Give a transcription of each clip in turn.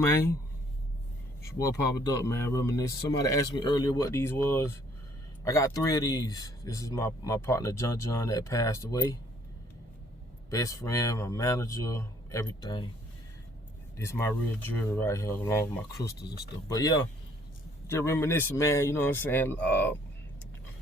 Man, it's your boy Papa Duck, man. Reminisce. Somebody asked me earlier what these was. I got 3 of these. This is my partner John that passed away. Best friend, my manager, everything. This is my real jewelry right here, along with my crystals and stuff. But yeah, just reminiscing, man. You know what I'm saying?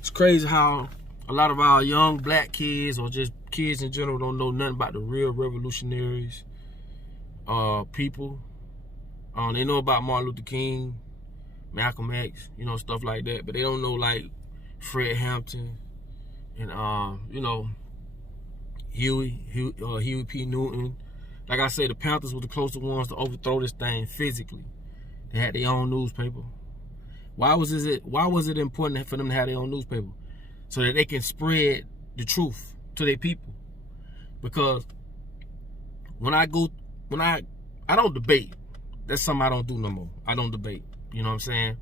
It's crazy how a lot of our young black kids, or just kids in general, don't know nothing about the real revolutionaries, people. They know about Martin Luther King, Malcolm X, you know, stuff like that, but they don't know like Fred Hampton and you know, Huey P. Newton. Like I said, the Panthers were the closest ones to overthrow this thing physically. They had their own newspaper. Why was it important for them to have their own newspaper? So that they can spread the truth to their people. Because I don't debate. That's something I don't do no more. I don't debate. You know what I'm saying?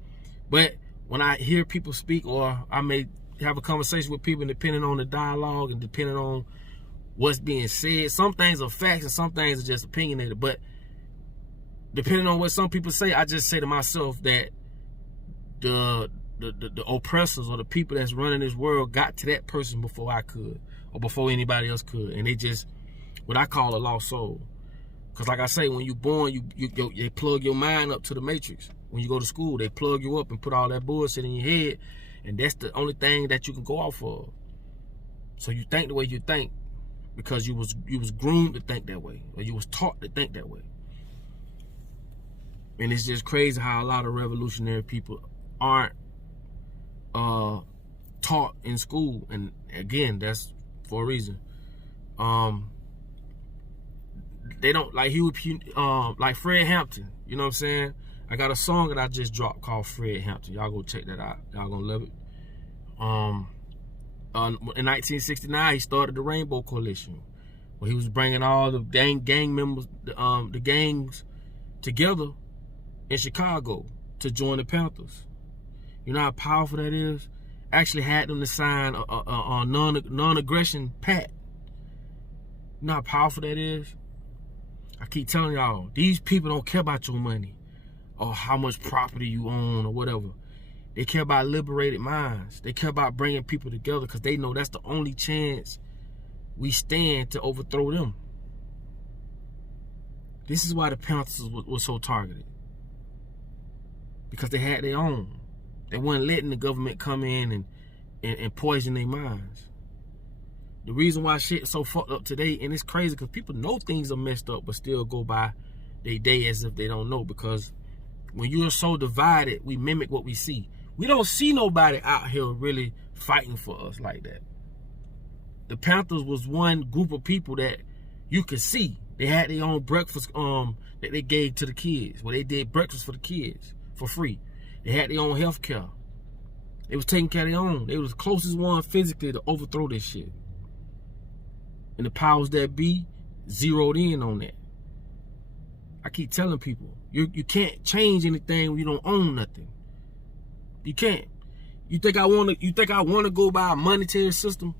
But when I hear people speak, or I may have a conversation with people, depending on the dialogue and depending on what's being said, some things are facts and some things are just opinionated. But depending on what some people say, I just say to myself that the oppressors or the people that's running this world got to that person before I could, or before anybody else could, and they just, what I call a lost soul. Because like I say, when you're born, they plug your mind up to the matrix. When you go to school, they plug you up and put all that bullshit in your head, and that's the only thing that you can go off of. So you think the way you think because you was groomed to think that way, or you was taught to think that way. And it's just crazy how a lot of revolutionary people aren't taught in school, and again, that's for a reason. They don't like like Fred Hampton. You know what I'm saying? I got a song that I just dropped called Fred Hampton. Y'all go check that out. Y'all gonna love it. In 1969, he started the Rainbow Coalition, where he was bringing all the gang members, the gangs together in Chicago to join the Panthers. You know how powerful that is? Actually had them to sign a non-aggression pact. You know how powerful that is? I keep telling y'all, these people don't care about your money or how much property you own or whatever. They care about liberated minds. They care about bringing people together because they know that's the only chance we stand to overthrow them. This is why the Panthers were so targeted. Because they had their own. They weren't letting the government come in and poison their minds. The reason why shit is so fucked up today, and it's crazy because people know things are messed up but still go by their day as if they don't know. Because when you're so divided, we mimic what we see. We don't see nobody out here really fighting for us like that. The Panthers was one group of people that you could see. They had their own breakfast that they gave to the kids. Well, they did breakfast for the kids for free. They had their own health care. They was taking care of their own. They was the closest one physically to overthrow this shit. And the powers that be zeroed in on that. I keep telling people, you can't change anything when you don't own nothing. You can't. You think I wanna go by a monetary system?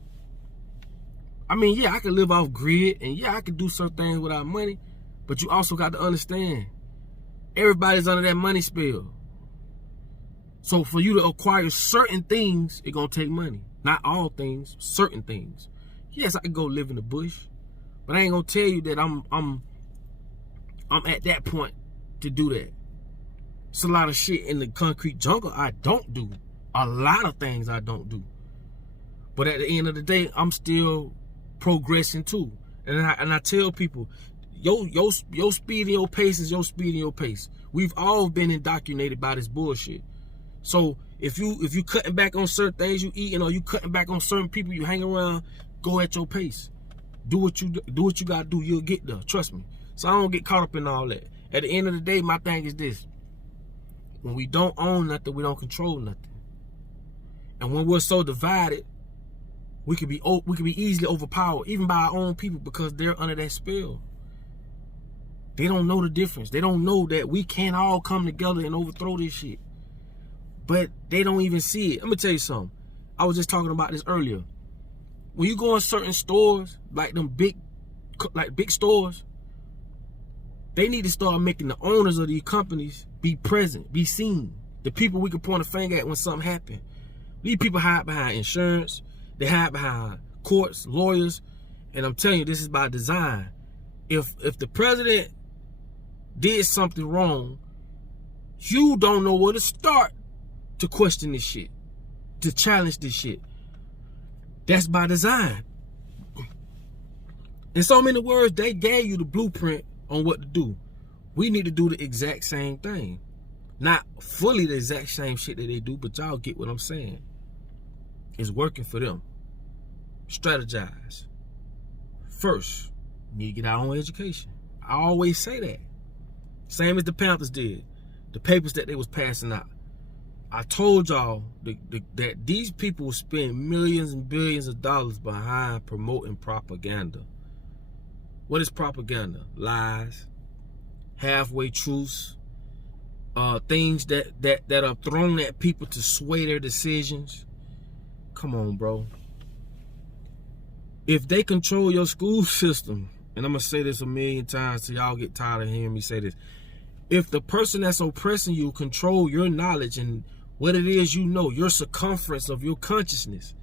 I mean, yeah, I can live off grid, and yeah, I can do certain things without money, but you also got to understand, everybody's under that money spell. So for you to acquire certain things, it's gonna take money. Not all things, certain things. Yes, I could go live in the bush, but I ain't gonna tell you that I'm at that point to do that. It's a lot of shit in the concrete jungle I don't do. A lot of things I don't do. But at the end of the day, I'm still progressing too. And I tell people, your speed and your pace is your speed and your pace. We've all been indoctrinated by this bullshit. So if you cutting back on certain things you eating, or you cutting back on certain people you hang around, go at your pace. Do what you gotta do. You'll get there. Trust me. So I don't get caught up in all that. At the end of the day, my thing is this: when we don't own nothing, we don't control nothing. And when we're so divided, we could be easily overpowered, even by our own people, because they're under that spell. They don't know the difference. They don't know that we can't all come together and overthrow this shit. But they don't even see it. I'm gonna tell you something. I was just talking about this earlier. When you go in certain stores, like them big stores, They need to start making the owners of these companies be present, be seen. The people we can point a finger at when something happens. These people hide behind insurance. They hide behind courts, lawyers. And I'm telling you, this is by design. If the president did something wrong, you don't know where to start to question this shit, to challenge this shit. That's by design. In so many words, they gave you the blueprint on what to do. We need to do the exact same thing. Not fully the exact same shit that they do, but y'all get what I'm saying. It's working for them. Strategize. First, you need to get our own education. I always say that. Same as the Panthers did. The papers that they was passing out. I told y'all that these people will spend millions and billions of dollars behind promoting propaganda. What is propaganda? Lies, halfway truths, things that are thrown at people to sway their decisions. Come on, bro. If they control your school system, and I'm going to say this a million times so y'all get tired of hearing me say this. If the person that's oppressing you control your knowledge and what it is you know, your circumference of your consciousness,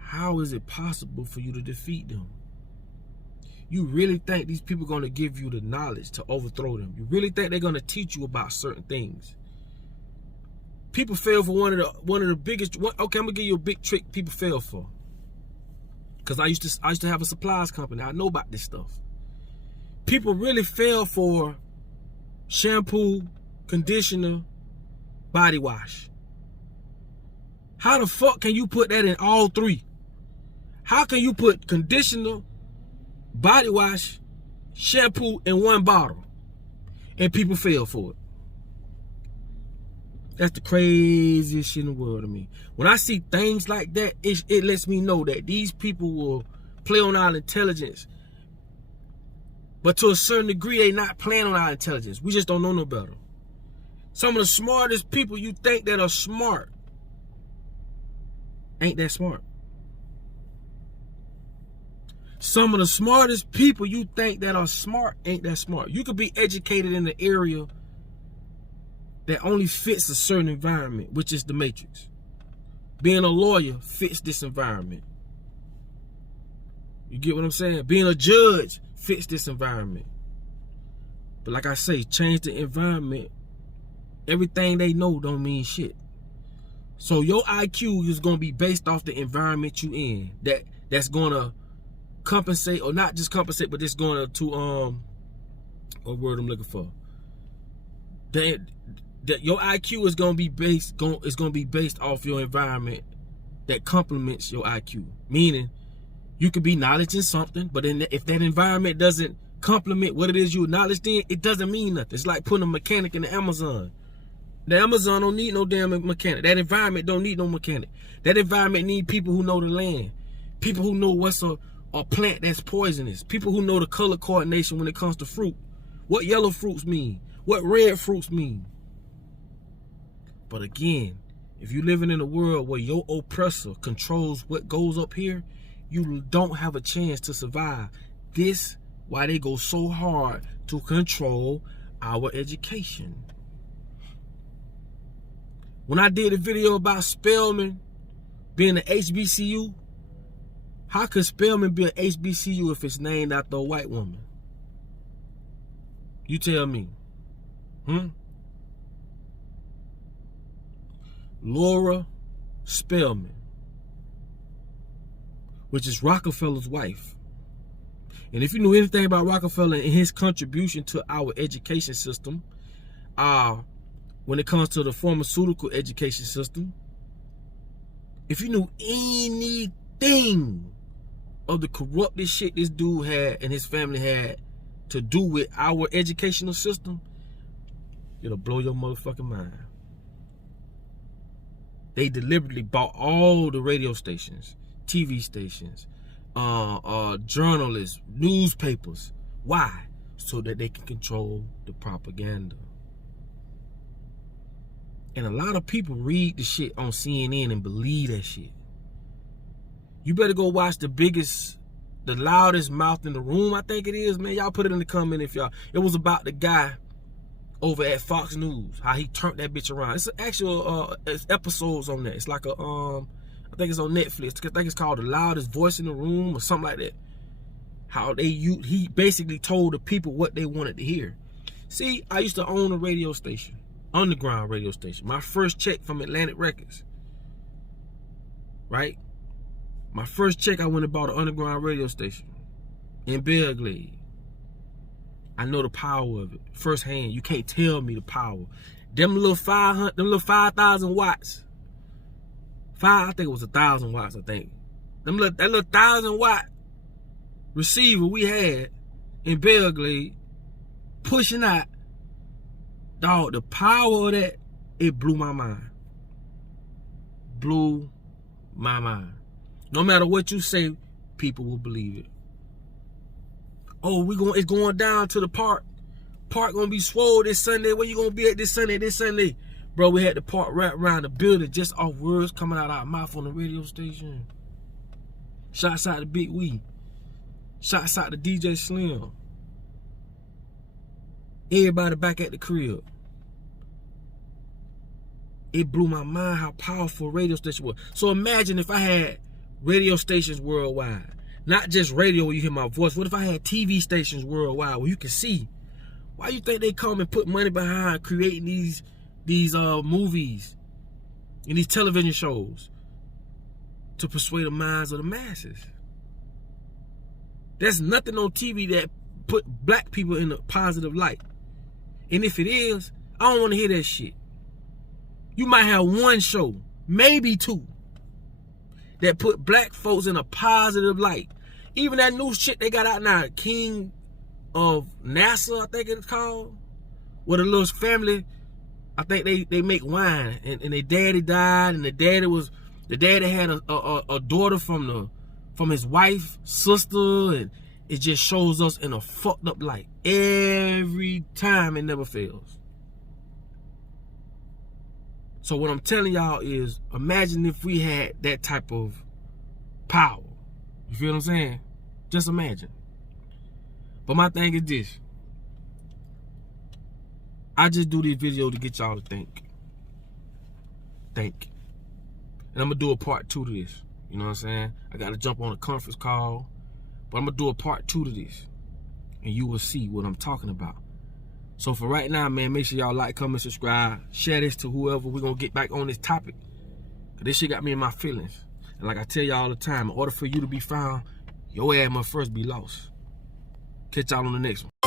how is it possible for you to defeat them? You really think these people are going to give you the knowledge to overthrow them? You really think they're going to teach you about certain things? People fail for one of the biggest. Okay, I'm gonna give you a big trick people fail for. Cause I used to have a supplies company. I know about this stuff. People really fail for shampoo, conditioner, body wash. How the fuck can you put that in all three? How can you put conditioner, body wash, shampoo in one bottle and people fail for it? That's the craziest shit in the world to me. When I see things like that, it lets me know that these people will play on our intelligence. But to a certain degree, they not playing on our intelligence. We just don't know no better. Some of the smartest people you think that are smart ain't that smart. Some of the smartest people you think that are smart ain't that smart. You could be educated in the area that only fits a certain environment, which is the matrix. Being a lawyer fits this environment. You get what I'm saying? Being a judge fits this environment. But like I say, change the environment. Everything they know don't mean shit. So your IQ is going to be based off the environment you in. That's going to compensate, or not just compensate, but it's going to what word I'm looking for? That your IQ is going to be based off your environment that complements your IQ. Meaning, you could be knowledge in something, but if that environment doesn't complement what it is you're knowledge in, it doesn't mean nothing. It's like putting a mechanic in the Amazon. The Amazon don't need no damn mechanic. That environment don't need no mechanic. That environment need people who know the land. People who know what's a plant that's poisonous. People who know the color coordination when it comes to fruit. What yellow fruits mean. What red fruits mean. But again, if you're living in a world where your oppressor controls what goes up here, you don't have a chance to survive. This why they go so hard to control our education. When I did a video about Spelman being an HBCU, how could Spelman be an HBCU if it's named after a white woman? You tell me. Laura Spelman, which is Rockefeller's wife. And if you knew anything about Rockefeller and his contribution to our education system, when it comes to the pharmaceutical education system, if you knew anything of the corrupted shit this dude had and his family had to do with our educational system, it'll blow your motherfucking mind. They deliberately bought all the radio stations, TV stations, journalists, newspapers. Why? So that they can control the propaganda. And a lot of people read the shit on CNN and believe that shit. You better go watch the biggest the loudest mouth in the room, I think it is, man. Y'all put it in the comment if y'all. It was about the guy over at Fox News, how he turned that bitch around. It's an actual it's episodes on that. It's like a I think it's on Netflix. I think it's called The Loudest Voice in the Room or something like that. How he basically told the people what they wanted to hear. See, I used to own a radio station, underground radio station. My first check from Atlantic Records, right? My first check, I went and bought an underground radio station in Belgrade. I know the power of it firsthand. You can't tell me the power. Them little 5,000 watts. I think it was 1,000 watts. I think that little 1,000 watt receiver we had in Belgrade pushing out. Dog, the power of that, it blew my mind. Blew my mind. No matter what you say, people will believe it. Oh, it's going down to the park. Park gonna be swole this Sunday. Where you gonna be at this Sunday? This Sunday, bro. We had the park right around the building, just off words coming out our mouth on the radio station. Shouts out to Big Wee. Shouts out to DJ Slim. Everybody back at the crib. It blew my mind how powerful a radio station was. So imagine if I had radio stations worldwide. Not just radio where you hear my voice. What if I had TV stations worldwide where you can see? Why you think they come and put money behind creating these movies and these television shows? To persuade the minds of the masses. There's nothing on TV that put black people in a positive light. And if it is, I don't want to hear that shit. You might have one show, maybe two, that put black folks in a positive light. Even that new shit they got out now, King of NASA, I think it's called, where the little family, I think they make wine, and their daddy died, and the daddy had a daughter from his wife's sister, and it just shows us in a fucked up light every time. It never fails. So what I'm telling y'all is, imagine if we had that type of power. You feel what I'm saying? Just imagine. But my thing is this. I just do this video to get y'all to think. Think. And I'm going to do a part 2 to this. You know what I'm saying? I got to jump on a conference call. But I'm going to do a part 2 to this. And you will see what I'm talking about. So for right now, man, make sure y'all like, comment, subscribe. Share this to whoever. We're going to get back on this topic. Because this shit got me in my feelings. And like I tell y'all all the time, in order for you to be found, your ass must first be lost. Catch y'all on the next one.